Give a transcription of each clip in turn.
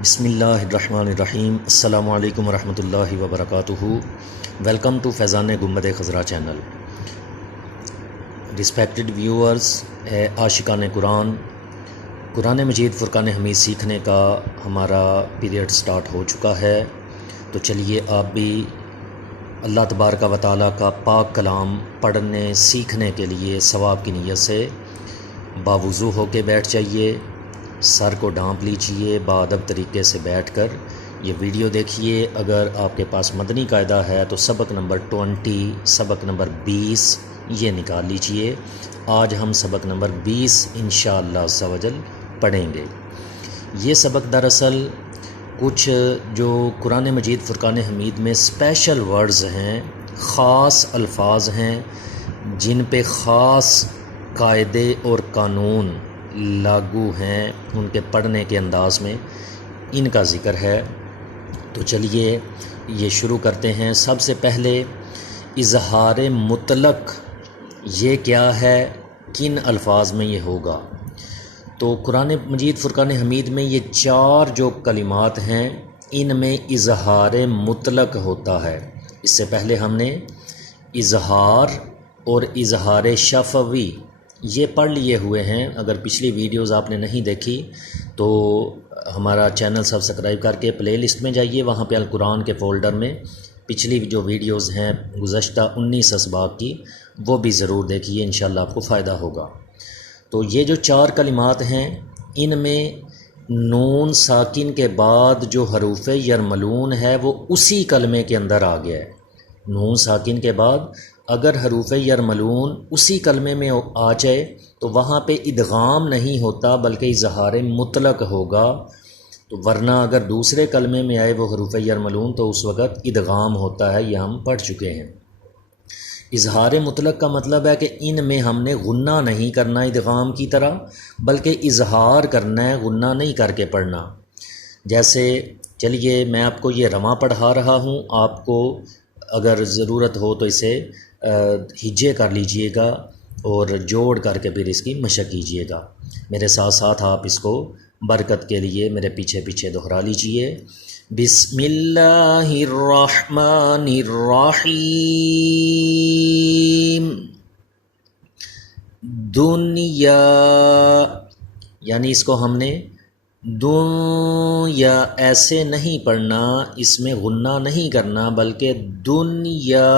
بسم اللہ الرحمن الرحیم۔ السلام علیکم ورحمۃ اللہ وبرکاتہ۔ ویلکم ٹو فیضان گنبد خضرا چینل۔ رسپیکٹڈ ویورز، عاشقان قرآن، قرآن مجید فرقان حمید سیکھنے کا ہمارا پیریڈ سٹارٹ ہو چکا ہے، تو چلیے آپ بھی اللہ تبارک و تعالیٰ کا پاک کلام پڑھنے سیکھنے کے لیے ثواب کی نیت سے باوضو ہو کے بیٹھ جائیے، سر کو ڈھانپ لیجئے، باادب طریقے سے بیٹھ کر یہ ویڈیو دیکھیے۔ اگر آپ کے پاس مدنی قاعدہ ہے تو سبق نمبر 20، سبق نمبر 20 یہ نکال لیجئے۔ آج ہم سبق نمبر 20 انشاءاللہ عز و جل پڑھیں گے۔ یہ سبق دراصل کچھ جو قرآن مجید فرقان حمید میں اسپیشل ورڈز ہیں، خاص الفاظ ہیں جن پہ خاص قاعدے اور قانون لاگو ہیں، ان کے پڑھنے کے انداز میں ان کا ذکر ہے۔ تو چلیے یہ شروع کرتے ہیں۔ سب سے پہلے اظہار مطلق یہ کیا ہے، کن الفاظ میں یہ ہوگا؟ تو قرآن مجید فرقان حمید میں یہ 4 جو کلمات ہیں ان میں اظہار مطلق ہوتا ہے۔ اس سے پہلے ہم نے اظہار اور اظہار شفوی یہ پڑھ لیے ہوئے ہیں۔ اگر پچھلی ویڈیوز آپ نے نہیں دیکھی تو ہمارا چینل سبسکرائب کر کے پلے لسٹ میں جائیے، وہاں پہ القرآن کے فولڈر میں پچھلی جو ویڈیوز ہیں گزشتہ 19 اسباق کی وہ بھی ضرور دیکھیے، انشاءاللہ آپ کو فائدہ ہوگا۔ تو یہ جو 4 کلمات ہیں ان میں نون ساکن کے بعد جو حروف یرملون ہے وہ اسی کلمے کے اندر آ گیا ہے۔ نون ساکن کے بعد اگر حروف یرملون اسی کلمے میں آ جائے تو وہاں پہ ادغام نہیں ہوتا بلکہ اظہار مطلق ہوگا، تو ورنہ اگر دوسرے کلمے میں آئے وہ حروف یرملون تو اس وقت ادغام ہوتا ہے، یہ ہم پڑھ چکے ہیں۔ اظہار مطلق کا مطلب ہے کہ ان میں ہم نے غنہ نہیں کرنا ادغام کی طرح، بلکہ اظہار کرنا ہے، غنہ نہیں کر کے پڑھنا۔ جیسے چلیے میں آپ کو یہ رواں پڑھا رہا ہوں، آپ کو اگر ضرورت ہو تو اسے ہجے کر لیجئے گا اور جوڑ کر کے پھر اس کی مشق کیجئے گا۔ میرے ساتھ ساتھ آپ اس کو برکت کے لیے میرے پیچھے پیچھے دہرا لیجئے۔ بسم اللہ الرحمن الرحیم۔ دنیا، یعنی اس کو ہم نے دنیا ایسے نہیں پڑھنا، اس میں غنہ نہیں کرنا بلکہ دنیا،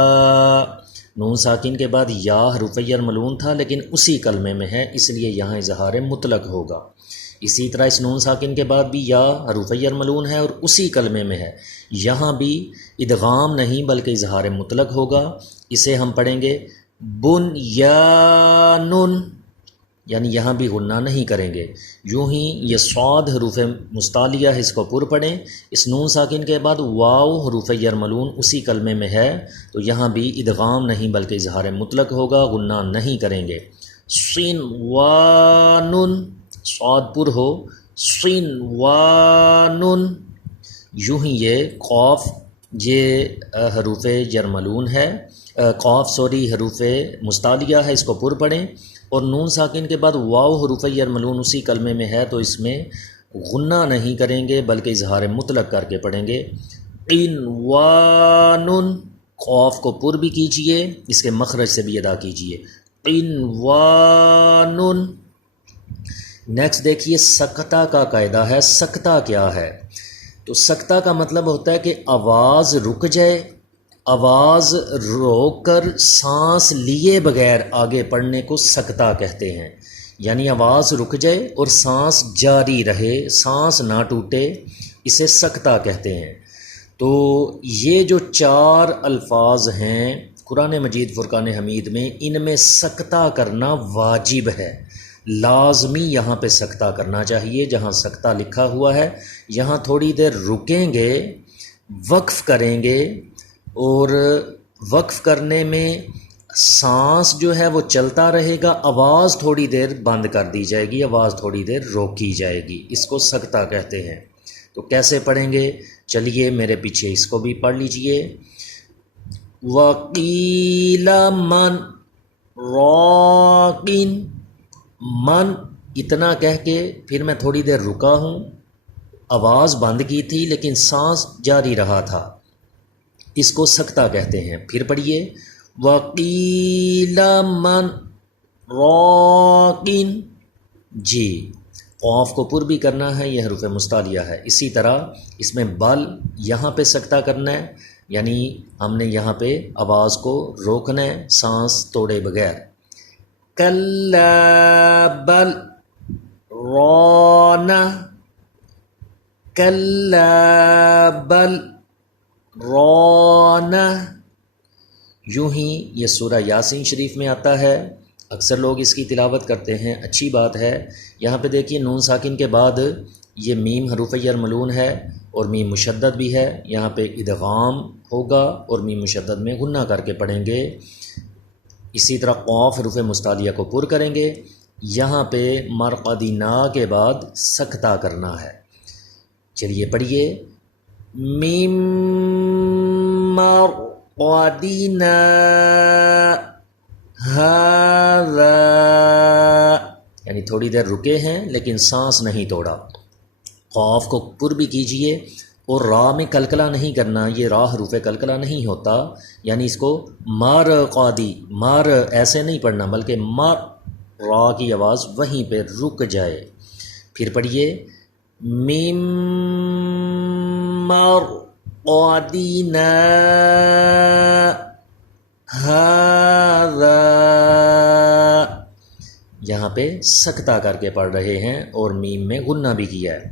نون ساکن کے بعد یا حروف یرملون تھا لیکن اسی کلمے میں ہے، اس لیے یہاں اظہار مطلق ہوگا۔ اسی طرح اس نون ساکن کے بعد بھی یا حروف یرملون ہے اور اسی کلمے میں ہے، یہاں بھی ادغام نہیں بلکہ اظہار مطلق ہوگا۔ اسے ہم پڑھیں گے بنیانن، یعنی یہاں بھی غنہ نہیں کریں گے۔ یوں ہی یہ صاد حروف مستعلیہ ہے، اس کو پر پڑھیں۔ اس نون ساکن کے بعد واو حروف یرملون اسی کلمے میں ہے تو یہاں بھی ادغام نہیں بلکہ اظہار مطلق ہوگا، غنہ نہیں کریں گے۔ صنوان، صاد پر ہو، صنوان۔ یوں ہی یہ قاف، یہ حروف یرملون ہے، قاف حروف مستعلیہ ہے، اس کو پر پڑھیں، اور نون ساکن کے بعد واو حروف یرملون اسی کلمے میں ہے تو اس میں غنہ نہیں کریں گے بلکہ اظہار مطلق کر کے پڑھیں گے۔ قنوان، قاف کو پر بھی کیجئے، اس کے مخرج سے بھی ادا کیجئے۔ قنوان۔ نیکسٹ دیکھیے سکتہ کا قاعدہ ہے۔ سکتہ کیا ہے؟ تو سکتہ کا مطلب ہوتا ہے کہ آواز رک جائے، آواز روک کر سانس لیے بغیر آگے پڑھنے کو سکتہ کہتے ہیں، یعنی آواز رک جائے اور سانس جاری رہے، سانس نہ ٹوٹے، اسے سکتہ کہتے ہیں۔ تو یہ جو 4 الفاظ ہیں قرآن مجید فرقان حمید میں، ان میں سکتہ کرنا واجب ہے، لازمی یہاں پہ سکتہ کرنا چاہیے۔ جہاں سکتہ لکھا ہوا ہے یہاں تھوڑی دیر رکیں گے، وقف کریں گے، اور وقف کرنے میں سانس جو ہے وہ چلتا رہے گا، آواز تھوڑی دیر بند کر دی جائے گی، آواز تھوڑی دیر روکی جائے گی، اس کو سکتہ کہتے ہیں۔ تو کیسے پڑھیں گے؟ چلیے میرے پیچھے اس کو بھی پڑھ لیجئے۔ وَقِيلَ مَنْ رَاقٍ، من اتنا کہہ کے پھر میں تھوڑی دیر رکا ہوں، آواز بند کی تھی لیکن سانس جاری رہا تھا، اس کو سکتہ کہتے ہیں۔ پھر پڑھیے وَقِيلَ مَنْ رَاقٍ، جی قاف کو پر بھی کرنا ہے، یہ حروف مستعلیہ ہے۔ اسی طرح اس میں بل یہاں پہ سکتہ کرنا ہے، یعنی ہم نے یہاں پہ آواز کو روکنا ہے سانس توڑے بغیر۔ کَلَّا بَلْ رَانَ، کَلَّا بَلْ رَانَ، یوں ہی یہ سورہ یاسین شریف میں آتا ہے، اکثر لوگ اس کی تلاوت کرتے ہیں، اچھی بات ہے۔ یہاں پہ دیکھیے نون ساکن کے بعد یہ میم حروف یرملون ہے اور میم مشدد بھی ہے، یہاں پہ ادغام ہوگا اور میم مشدد میں غنہ کر کے پڑھیں گے۔ اسی طرح قاف حروف مستعلیہ کو پر کریں گے، یہاں پہ مرقدینا کے بعد سکتہ کرنا ہے۔ چلیے پڑھیے میم مرقدینا ہذا، یعنی تھوڑی دیر رکے ہیں لیکن سانس نہیں توڑا۔ قاف کو پر بھی کیجئے اور را میں کلکلہ نہیں کرنا، یہ را حروف کلکلہ نہیں ہوتا، یعنی اس کو مار قادی، مار ایسے نہیں پڑھنا بلکہ مار، را کی آواز وہیں پہ رک جائے۔ پھر پڑھیے میم مرقدینا ہذا، یہاں پہ سکتہ کر کے پڑھ رہے ہیں اور میم میں غنہ بھی کیا ہے۔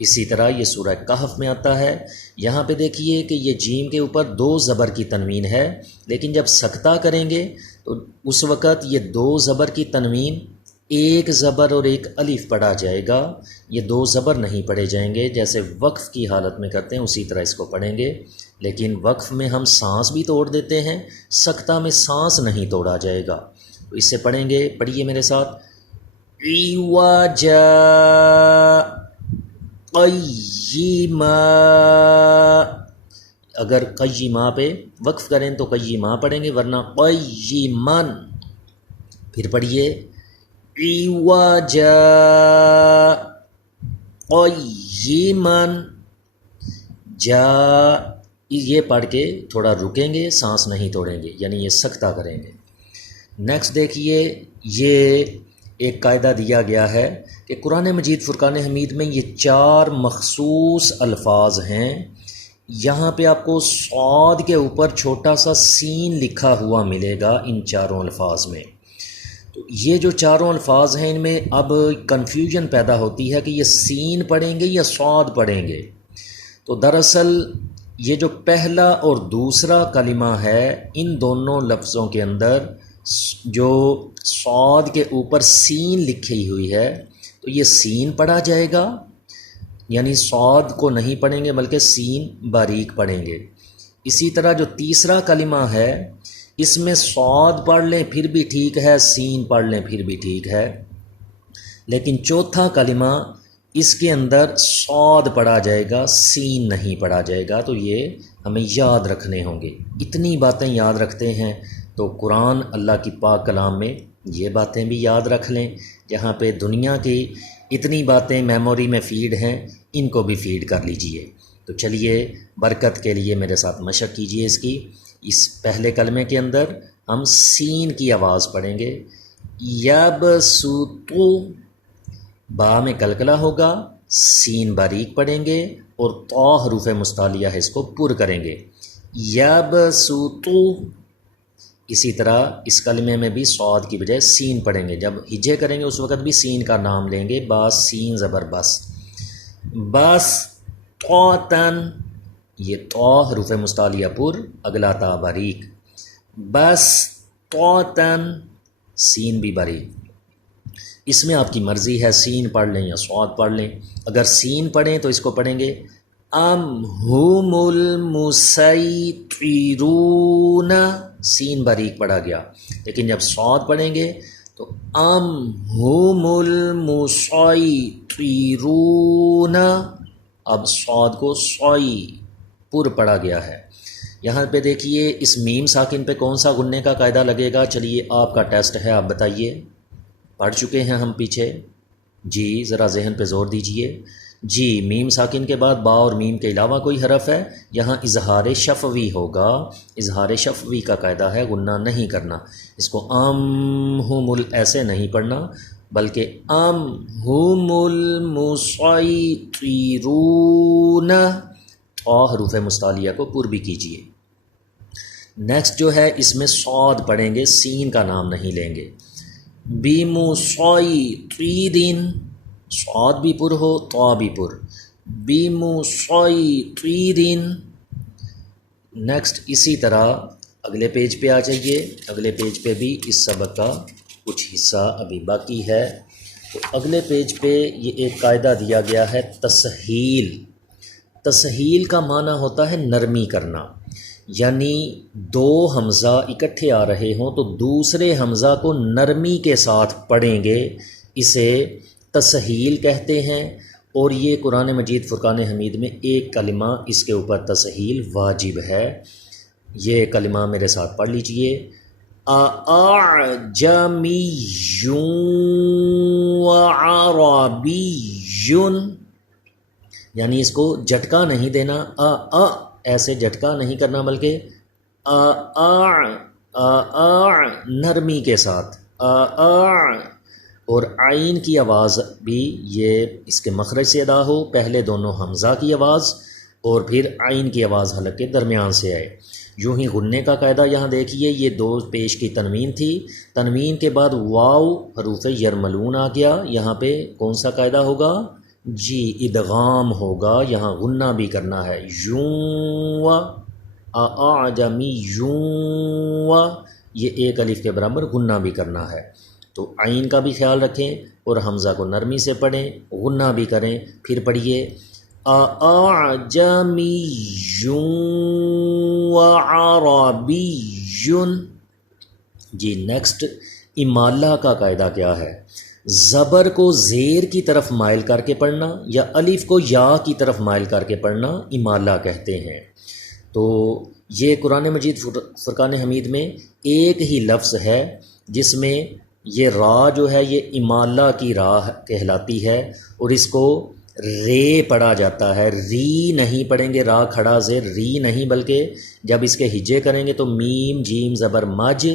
اسی طرح یہ سورہ کہف میں آتا ہے، یہاں پہ دیکھیے کہ یہ جیم کے اوپر 2 زبر کی تنوین ہے، لیکن جب سکتہ کریں گے تو اس وقت یہ 2 زبر کی تنوین 1 زبر اور 1 الف پڑھا جائے گا، یہ 2 زبر نہیں پڑھے جائیں گے جیسے وقف کی حالت میں کرتے ہیں اسی طرح اس کو پڑھیں گے۔ لیکن وقف میں ہم سانس بھی توڑ دیتے ہیں، سکتہ میں سانس نہیں توڑا جائے گا، تو اس سے پڑھیں گے۔ پڑھیے میرے ساتھ عوجا قیما، اگر قیما پہ وقف کریں تو قیما پڑھیں گے ورنہ قیمن۔ پھر پڑھیے عوجا قیمن، جا، یہ پڑھ کے تھوڑا رکیں گے، سانس نہیں توڑیں گے، یعنی یہ سکتہ کریں گے۔ نیکسٹ دیکھیے، یہ ایک قاعدہ دیا گیا ہے کہ قرآن مجید فرقان حمید میں یہ 4 مخصوص الفاظ ہیں، یہاں پہ آپ کو صاد کے اوپر چھوٹا سا سین لکھا ہوا ملے گا ان 4 الفاظ میں۔ تو یہ جو 4 الفاظ ہیں ان میں اب کنفیوژن پیدا ہوتی ہے کہ یہ سین پڑھیں گے یا صاد پڑھیں گے۔ تو دراصل یہ جو پہلا اور دوسرا کلمہ ہے ان دونوں لفظوں کے اندر جو صاد کے اوپر سین لکھی ہوئی ہے تو یہ سین پڑھا جائے گا، یعنی صاد کو نہیں پڑھیں گے بلکہ سین باریک پڑھیں گے۔ اسی طرح جو تیسرا کلمہ ہے اس میں صاد پڑھ لیں پھر بھی ٹھیک ہے، سین پڑھ لیں پھر بھی ٹھیک ہے، لیکن چوتھا کلمہ اس کے اندر صاد پڑھا جائے گا، سین نہیں پڑھا جائے گا، تو یہ ہمیں یاد رکھنے ہوں گے۔ اتنی باتیں یاد رکھتے ہیں تو قرآن اللہ کی پاک کلام میں یہ باتیں بھی یاد رکھ لیں، جہاں پہ دنیا کی اتنی باتیں میموری میں فیڈ ہیں ان کو بھی فیڈ کر لیجئے۔ تو چلیے برکت کے لیے میرے ساتھ مشق کیجئے اس کی۔ اس پہلے کلمے کے اندر ہم سین کی آواز پڑھیں گے، یبسطو، با میں کلکلہ ہوگا، سین باریک پڑھیں گے اور طا حروف مستعلیہ ہے اس کو پر کریں گے، یبسطو۔ اسی طرح اس کلمے میں بھی صاد کی بجائے سین پڑھیں گے، جب ہجے کریں گے اس وقت بھی سین کا نام لیں گے، با سین زبر بس، بس طوطن، یہ طا حروف مستعلیہ پر، اگلا تا باریک، بس طوطن، سین بھی باریک۔ اس میں آپ کی مرضی ہے سین پڑھ لیں یا صاد پڑھ لیں۔ اگر سین پڑھیں تو اس کو پڑھیں گے ام ہم المسیطرون، سین باریک پڑھا گیا، لیکن جب صاد پڑھیں گے تو ام ہم المسیطرون، اب صاد کو صائی پر پڑھا گیا ہے۔ یہاں پہ دیکھیے اس میم ساکن پہ کون سا غننے کا قاعدہ لگے گا، چلیے آپ کا ٹیسٹ ہے، آپ بتائیے، پڑھ چکے ہیں ہم پیچھے، جی ذرا ذہن پہ زور دیجئے۔ جی میم ساکن کے بعد با اور میم کے علاوہ کوئی حرف ہے، یہاں اظہار شفوی ہوگا۔ اظہار شفوی کا قاعدہ ہے غنہ نہیں کرنا، اس کو ہم ایسے نہیں پڑھنا بلکہ ہم المسیطرون، حروف مستعلیہ کو پر بھی کیجیے۔ نیکسٹ جو ہے اس میں صاد پڑھیں گے، سین کا نام نہیں لیں گے۔ بمصیطرین، صاد بھی پر ہو طا بھی پر، بمصیطرین۔ نیکسٹ اسی طرح اگلے پیج پہ آ جائیے، اگلے پیج پہ بھی اس سبق کا کچھ حصہ ابھی باقی ہے۔ تو اگلے پیج پہ یہ ایک قاعدہ دیا گیا ہے تسہیل۔ تسہیل کا معنی ہوتا ہے نرمی کرنا، یعنی دو حمزہ اکٹھے آ رہے ہوں تو دوسرے حمزہ کو نرمی کے ساتھ پڑھیں گے، اسے تسہیل کہتے ہیں۔ اور یہ قرآن مجید فرقان حمید میں ایک کلمہ اس کے اوپر تسہیل واجب ہے۔ یہ کلمہ میرے ساتھ پڑھ لیجئے، اعجمی وعربی، یعنی اس کو جھٹکا نہیں دینا، ایسے جھٹکا نہیں کرنا بلکہ نرمی کے ساتھ، اور عین کی آواز بھی یہ اس کے مخرج سے ادا ہو، پہلے دونوں حمزہ کی آواز اور پھر عین کی آواز حلق کے درمیان سے آئے۔ یوں ہی غننے کا قاعدہ یہاں دیکھیے، یہ دو پیش کی تنوین تھی، تنوین کے بعد واو حروف یرملون آ گیا، یہاں پہ کون سا قاعدہ ہوگا؟ جی ادغام ہوگا، یہاں غنہ بھی کرنا ہے، یوں اعجمی یوں، یہ ایک الف کے برابر غنہ بھی کرنا ہے۔ تو عین کا بھی خیال رکھیں اور حمزہ کو نرمی سے پڑھیں، غنہ بھی کریں۔ پھر پڑھیے اعجمی وعربی۔ جی نیکسٹ امالہ کا قاعدہ کیا ہے؟ زبر کو زیر کی طرف مائل کر کے پڑھنا یا الف کو یا کی طرف مائل کر کے پڑھنا امالہ کہتے ہیں۔ تو یہ قرآن مجید فرقان حمید میں ایک ہی لفظ ہے جس میں یہ را جو ہے یہ امالہ کی را کہلاتی ہے، اور اس کو رے پڑھا جاتا ہے، ری نہیں پڑھیں گے، را کھڑا زیر ری نہیں، بلکہ جب اس کے ہجے کریں گے تو میم جیم زبر مج،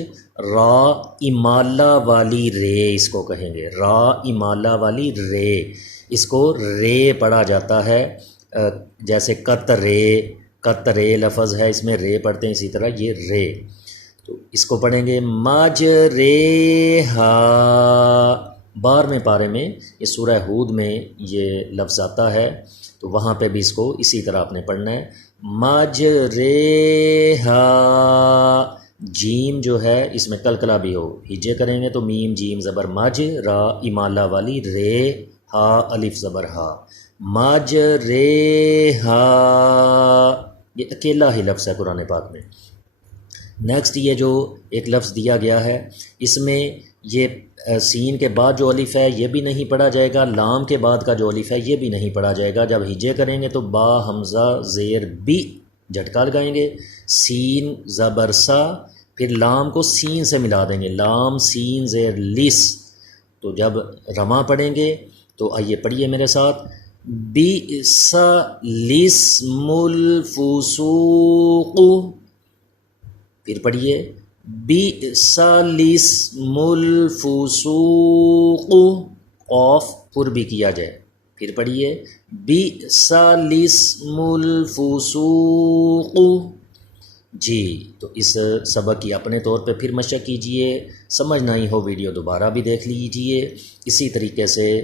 را امالہ والی رے اس کو کہیں گے، را امالہ والی رے، اس کو رے پڑھا جاتا ہے۔ جیسے قطرے لفظ ہے، اس میں رے پڑھتے ہیں، اسی طرح یہ رے، تو اس کو پڑھیں گے مجریہا۔ 12ویں پارے میں یہ سورہ ہود میں یہ لفظ آتا ہے، تو وہاں پہ بھی اس کو اسی طرح آپ نے پڑھنا ہے، مجریہا۔ جیم جو ہے اس میں کلکلا بھی ہو، ہجے کریں گے تو میم جیم زبر مج، را امالہ والی رے، ہا الف زبر ہا، مجریہا۔ یہ اکیلا ہی لفظ ہے قرآن پاک میں۔ نیکسٹ یہ جو ایک لفظ دیا گیا ہے، اس میں یہ سین کے بعد جو الف ہے یہ بھی نہیں پڑھا جائے گا، لام کے بعد کا جو الف ہے یہ بھی نہیں پڑھا جائے گا۔ جب ہجے کریں گے تو با حمزہ زیر بی جھٹکا لگائیں گے، سین زبر سا، پھر لام کو سین سے ملا دیں گے، لام سین زیر لس۔ تو جب رواں پڑھیں گے تو آئیے پڑھیے میرے ساتھ، بئس الاسم الفسوق، پھر پڑھیے بئس الاسم الفسوق، قاف پر بھی کیا جائے، پھر پڑھیے بئس الاسم الفسوق۔ جی تو اس سبق کی اپنے طور پہ پھر مشق کیجئے، سمجھ نہ آئی ہو ویڈیو دوبارہ بھی دیکھ لیجئے، اسی طریقے سے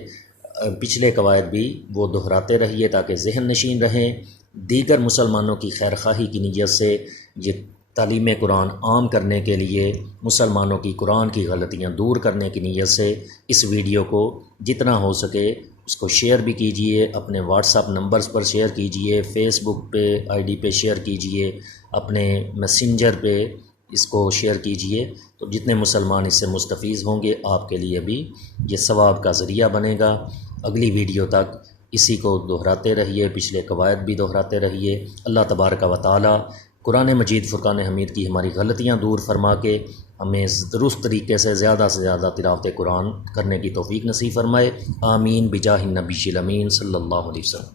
پچھلے قواعد بھی وہ دہراتے رہیے تاکہ ذہن نشین رہیں۔ دیگر مسلمانوں کی خیر خواہی کی نیت سے یہ تعلیم قرآن عام کرنے کے لیے، مسلمانوں کی قرآن کی غلطیاں دور کرنے کی نیت سے اس ویڈیو کو جتنا ہو سکے اس کو شیئر بھی کیجئے، اپنے واٹس ایپ نمبرز پر شیئر کیجئے، فیس بک پہ آئی ڈی پہ شیئر کیجئے، اپنے میسنجر پہ اس کو شیئر کیجئے، تو جتنے مسلمان اس سے مستفیض ہوں گے آپ کے لیے بھی یہ ثواب کا ذریعہ بنے گا۔ اگلی ویڈیو تک اسی کو دہراتے رہیے، پچھلے قواعد بھی دہراتے رہیے۔ اللہ تبارک و تعالی قرآن مجید فرقان حمید کی ہماری غلطیاں دور فرما کے ہمیں درست طریقے سے زیادہ تلاوت قرآن کرنے کی توفیق نصیب فرمائے۔ آمین بجاہ النبی الامین صلی اللہ علیہ وسلم۔